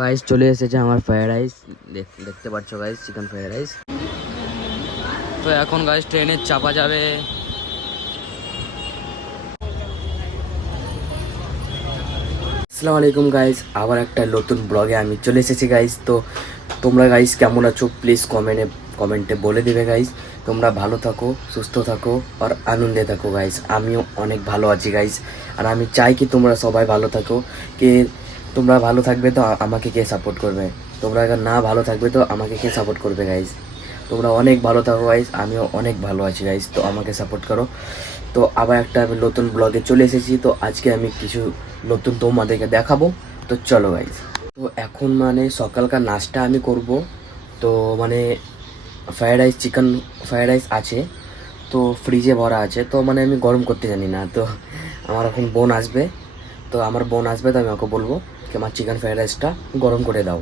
Guys চলে এসেছে আমার ফ্রাইড রাইস, দেখতে পাচ্ছ গাইস, চিকেন ফ্রাইড রাইস। তো এখন গাইস ট্রেনে চাপা যাবে। আসসালামু আলাইকুম গাইস, আবার একটা নতুন ব্লগে আমি চলে এসেছি গাইস। তো তোমরা গাইস কেমন আছো প্লিজ কমেন্টে বলে দেবে গাইস। তোমরা ভালো থাকো, সুস্থ থাকো আর আনন্দে থাকো গাইস। আমিও অনেক ভালো আছি গাইস, আর আমি চাই কি তোমরা সবাই ভালো থাকো। কে তোমরা ভালো থাকবে তো আমাকে কে সাপোর্ট করবে, তোমরা আগে না ভালো থাকবে তো আমাকে কে সাপোর্ট করবে গাইস। তোমরা অনেক ভালো থাকো গাইস, আমিও অনেক ভালো আছি গাইস, তো আমাকে সাপোর্ট করো। তো আবার একটা আমি নতুন ব্লগে চলে এসেছি। তো আজকে আমি কিছু নতুন তোমাদেরকে দেখাবো। তো চলো গাইস। তো এখন মানে সকালকার নাস্তা আমি করব। তো মানে চিকেন ফ্রাইড রাইস আছে, তো ফ্রিজে ভরা আছে। তো মানে আমি গরম করতে জানি না। তো আমার এখন বোন আসবে, তো আমার বোন আসবে, তো আমি ওকে বলবো কি আমার চিকেন ফ্রাইড রাইসটা গরম করে দাও।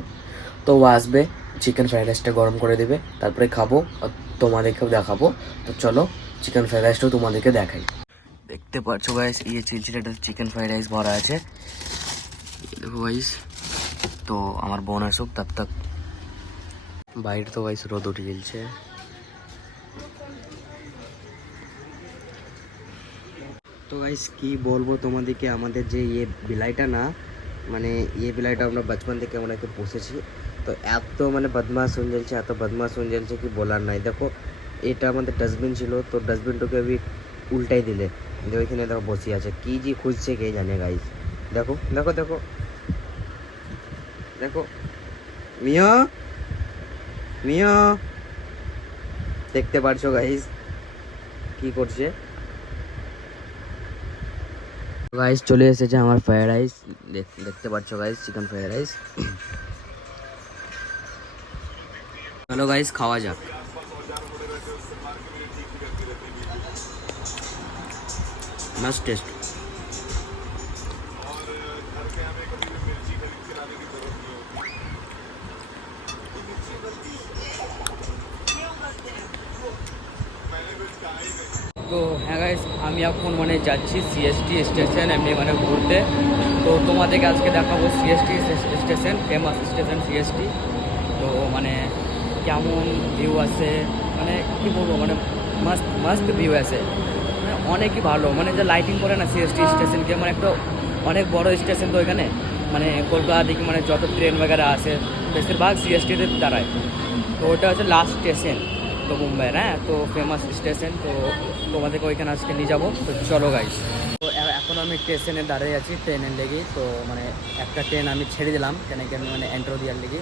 তো ও আসবে, চিকেন ফ্রাইড রাইসটা গরম করে দেবে, তারপরে খাবো আর তোমাদেরকেও দেখাবো। তো চলো চিকেন ফ্রাইড রাইসটাও তোমাদেরকে দেখাই। দেখতে পাচ্ছ গাইস, এই চিলচিলাটা চিকেন ফ্রাইড রাইস ভরা আছে, দেখো গাইস। তো আমার বোন আসুক তক বাইরে। তো গাইস রোদ উঠে গেছে। তো গাইস কি বলবো তোমাদেরকে, আমাদের যে বিলাইটা না, মানে বিলাইটা আমরা বচপন থেকে আমরা একে পুষেছি। তো এত মানে বদমাশ হয়ে যাচ্ছে, এত বদমাশ হয়ে যাচ্ছে কি বলার নাই। দেখো এটা আমাদের ডাস্টবিন ছিল, তো ডাস্টবিনটাকে আমি উল্টাই দিলে, ওইখানে দেখো বসে আছে, কি যে খুঁজছে কে জানে গাইস। দেখো দেখো দেখো দেখো, মিয়া মিয়া, দেখতে পারছো গাইস কি করছে। গাইস চলে এসেছে আমার ফ্রাইড রাইস, দেখতে পাচ্ছ গাইস, চিকেন ফ্রাইড রাইস। চলো গাইস খাওয়া যাক। Must test. তো হ্যাঁ গাইস, আমি এখন মানে যাচ্ছি সিএসটি স্টেশন এমনি মানে ঘুরতে। তো তোমাদেরকে আজকে দেখাবো CST station, famous station CST. তো মানে কেমন ভিউ আছে, মানে কি বলবো, মানে মাস্ত মাস্ত ভিউ আছে, মানে অনেকই ভালো। মানে যে লাইটিং করে না সিএসটি স্টেশনকে, মানে একটা অনেক বড় স্টেশন। তো এখানে মানে কলকাতা থেকে মানে যত ট্রেন বগেরা আসে বেশিরভাগ সিএসটিতে দাঁড়ায়। তো ওটা হচ্ছে লাস্ট স্টেশন তো মুম্বাইয়ের। হ্যাঁ, তো ফেমাস স্টেশন। তো তোমাদেরকে ওইখানে আজকে নিয়ে যাবো। তো চলো গাইস। তো এখন আমি স্টেশনে দাঁড়িয়ে আছি ট্রেনের লেগে। তো মানে একটা ট্রেন আমি ছেড়ে দিলাম কেনকি আমি মানে এন্ট্রো দেওয়ার লেগে।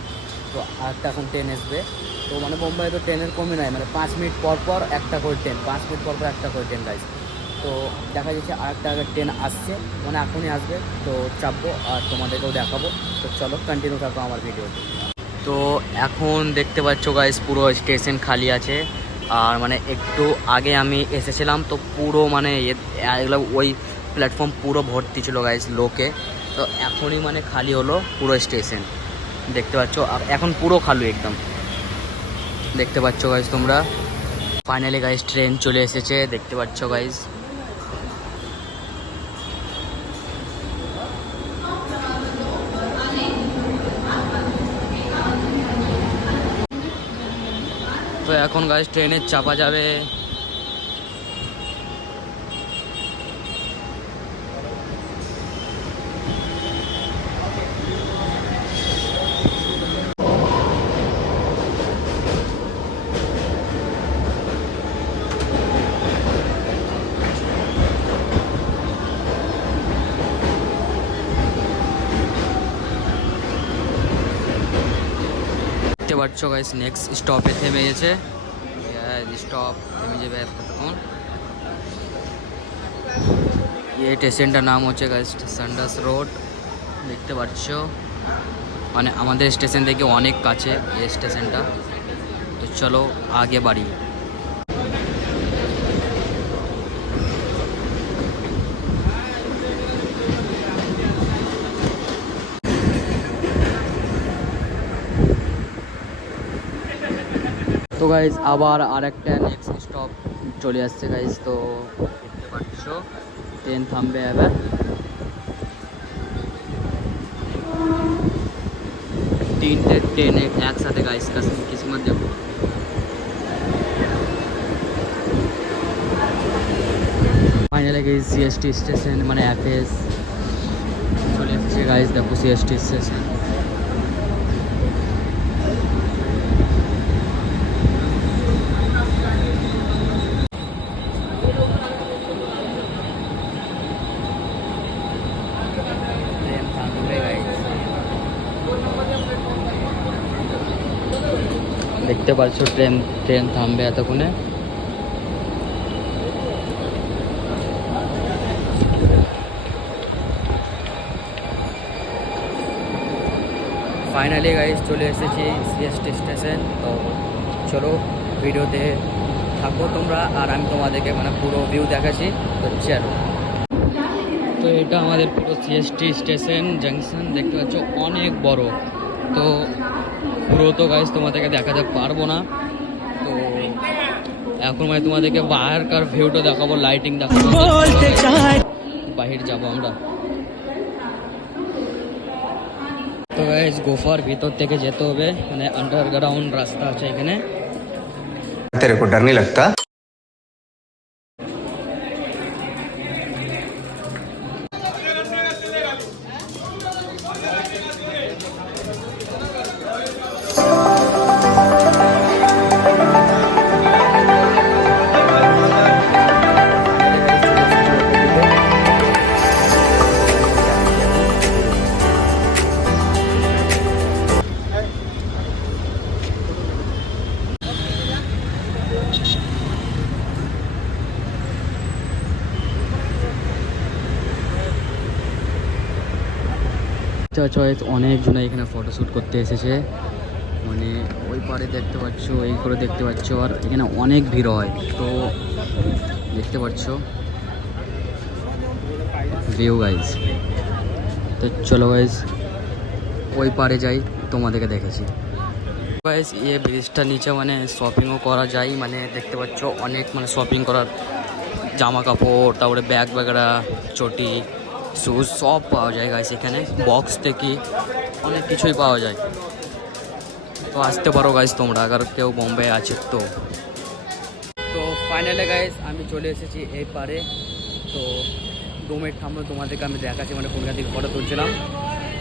তো আরেকটা এখন ট্রেন আসবে। তো মানে মুম্বাইয়ে তো ট্রেনের কমই নয়, মানে 5 মিনিট পর পর একটা করে ট্রেন, 5 মিনিট পর পর একটা করে ট্রেন গাইস। তো দেখা যাচ্ছে আরেকটা ট্রেন আসছে, মানে এখনই আসবে। তো চাপবো আর তোমাদেরকেও দেখাবো। তো চলো কন্টিনিউ থাকো আমার ভিডিওতে। তো এখন দেখতে পাচ্ছ গাইস পুরো স্টেশন খালি আছে। আর মানে একটু আগে আমি এসেছিলাম, তো পুরো মানে এগুলো ওই প্ল্যাটফর্ম পুরো ভর্তি ছিল গাইস লোকে। তো এখনই মানে খালি হলো পুরো স্টেশন, দেখতে পাচ্ছ। আর এখন পুরো খালি একদম, দেখতে পাচ্ছ গাইস তোমরা। ফাইনালি গাইস ট্রেন চলে এসেছে, দেখতে পাচ্ছ গাইস। তো এখন গাইস ট্রেনে চাপা যাবে। দেখতে পাচ্ছ গাইস নেক্সট স্টপে থেমে গেছে। স্টপ থেমে যাবে তখন। এই স্টেশনটার নাম হচ্ছে গাইস সান্ডাস রোড, দেখতে পাচ্ছ। মানে আমাদের স্টেশন থেকে অনেক কাছে এই স্টেশনটা। তো চলো আগে বাড়ি। তো গাইজ আবার আরেকটা নেক্সট স্টপ চলে আসছে গাইজ। তো দেখতে পাচ্ছ ট্রেন থামবে এবার। তিনটে ট্রেনে একসাথে গাইস, কিসমত দেখো। ফাইনালি গাইস সিএসটি স্টেশন মানে এফএস চলে এসেছে গাইস, দেখো সিএসটি স্টেশন। দেখতে পাচ্ছ ট্রেন থামবে এতক্ষণে। ফাইনালি গাইস চলে এসেছি সিএসটি স্টেশন। তো চলো ভিডিওতে থাকো তোমরা, আর আমি তোমাদেরকে মানে পুরো ভিউ দেখাচ্ছি। তো চলো, তো এটা আমাদের পুরো সিএসটি স্টেশন জাংশন, দেখতে পাচ্ছ অনেক বড়। তো পুরো তো গাইস তোমাদেরকে দেখাতে পারবো না, তো এখন মানে তোমাদেরকে বাহারকার ভিউটা দেখাবো, লাইটিং দেখাবো। বাহির যাবো আমরা। তো গাইস গোফার ভিতর থেকে যেতে হবে, মানে আন্ডারগ্রাউন্ড রাস্তা আছে এখানে। तेरे को डर नहीं लगता? চয়েস অনেকজন এখানে ফটোশ্যুট করতে এসেছে, মানে ওই পারে দেখতে পাচ্ছ, এই করে দেখতে পাচ্ছ, আর এখানে অনেক ভিড় হয়। তো দেখতে পাচ্ছ ভিউ গাইজ। তো চলো গাইজ ওই পারে যাই, তোমাদেরকে দেখেছি গাইজ। এই ব্রিজটার নিচে মানে শপিংও করা যায়, মানে দেখতে পাচ্ছ অনেক মানে শপিং করার জামা কাপড়, তারপরে ব্যাগ বাগেরা, চটি, শুজ সব পাওয়া যায় গাইস এখানে। বক্স থেকে অনেক কিছুই পাওয়া যায়। তো আসতে পারো গাইস তোমরা, আবার কেউ বোম্বে আছে তো। তো ফাইনালি গাইস আমি চলে এসেছি এই পারে। তো 2 মিনিট থামলো, তোমাদেরকে আমি দেখাচ্ছি মানে কোনখান থেকে ফটো তুলছিলাম।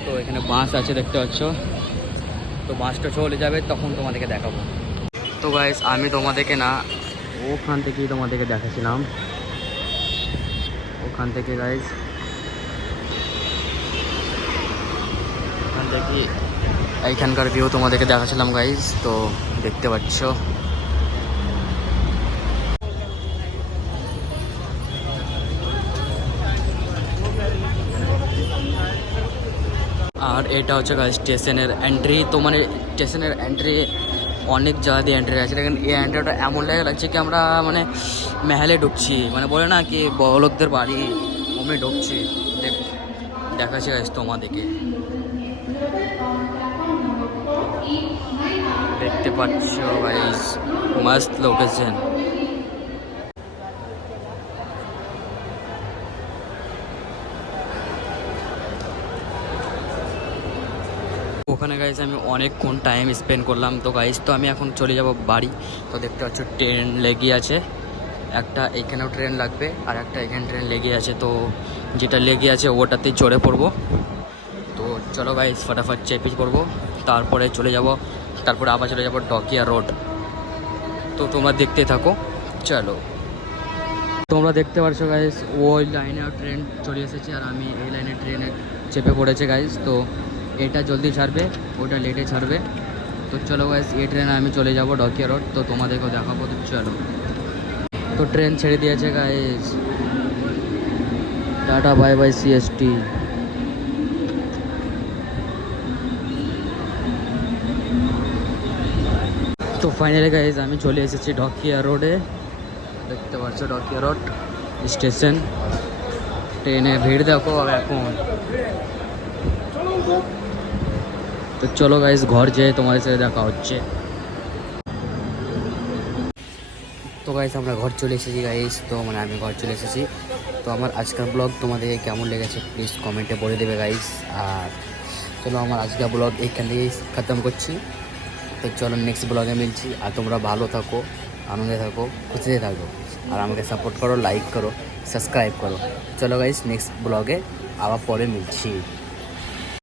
তো এখানে বাস আছে দেখতে পাচ্ছ, তো বাসটা চলে যাবে তখন তোমাদেরকে দেখাবো। তো গাইস আমি তোমাদেরকে না ওখান থেকেই তোমাদেরকে দেখাচ্ছিলাম, ওখান থেকে গাইস দেখি এইখানকার ভিউ তোমাদেরকে দেখাচ্ছিলাম গাইজ। তো দেখতে পাচ্ছ আর এটা হচ্ছে গাইজ স্টেশনের এন্ট্রি। তো মানে স্টেশনের এন্ট্রি অনেক জায়গা দিয়ে এন্ট্রি আছে, দেখেন এই এন্ট্রিটা এমন লাগছে কি আমরা মানে মেহালে ঢুকছি, মানে বলে না কি বড়লোকদের বাড়ি, ওমে ঢুকছি। দেখাচ্ছি গাইজ তোমাদেরকে, দেখতে পাচ্ছ গাইস মস্ত লোকেশন। ওখানে গাইস আমি অনেকক্ষণ টাইম স্পেন্ড করলাম। তো গাইস তো আমি এখন চলে যাব বাড়ি। তো দেখতে পাচ্ছ ট্রেন লেগে আছে, একটা এখানেও ট্রেন লাগবে আর একটা এখানে ট্রেন লেগে আছে। তো যেটা লেগে আছে ওটাতেই চড়ে পড়বো। তো চলো গাইস ফটাফট চেপে পড়বো, তারপরে চলে যাব, তারপরে আবার চলে যাব ডকিয়া রোড। তো তোমরা দেখতে থাকো, চলো। তোমরা দেখতে পাচ্ছ গাইস ওই লাইনে ট্রেন চলে এসেছে, আর আমি এই লাইনে ট্রেনে চেপে পড়েছে গাইস। তো এটা জলদি ছাড়বে, ওটা লেটে ছাড়বে। তো চলো গাইস এই ট্রেনে আমি চলে যাব ডকিয়া রোড, তো তোমাদেরকেও দেখাবো। তো চলো, তো ট্রেন ছেড়ে দিয়েছে guys, tata bye bye CST. তো ফাইনালি গাইজ আমি চলে এসেছি ডকিয়া রোডে, দেখতে পাচ্ছ ডকিয়া রোড স্টেশন। ট্রেনে ভিড় দেখো এখন। তো চলো গাইজ ঘর যেয়ে তোমাদের সাথে দেখা হচ্ছে। তো গাইজ আমরা ঘর চলে এসেছি গাইজ, তো মানে আমি ঘর চলে এসেছি। তো আমার আজকের ব্লগ তোমাদের কেমন লেগেছে প্লিজ কমেন্টে বলে দেবে গাইজ। আর চলো আমার আজকের ব্লগ এইখানেই খতম করছি। তো চলো নেক্সট ব্লগে মিলছি। আর তোমরা ভালো থাকো, আনন্দে থাকো, খুশিতে থাকো, আর আমাকে সাপোর্ট করো, লাইক করো, সাবস্ক্রাইব করো। চলো গাইস নেক্সট ব্লগে আবার পরে মিলছি।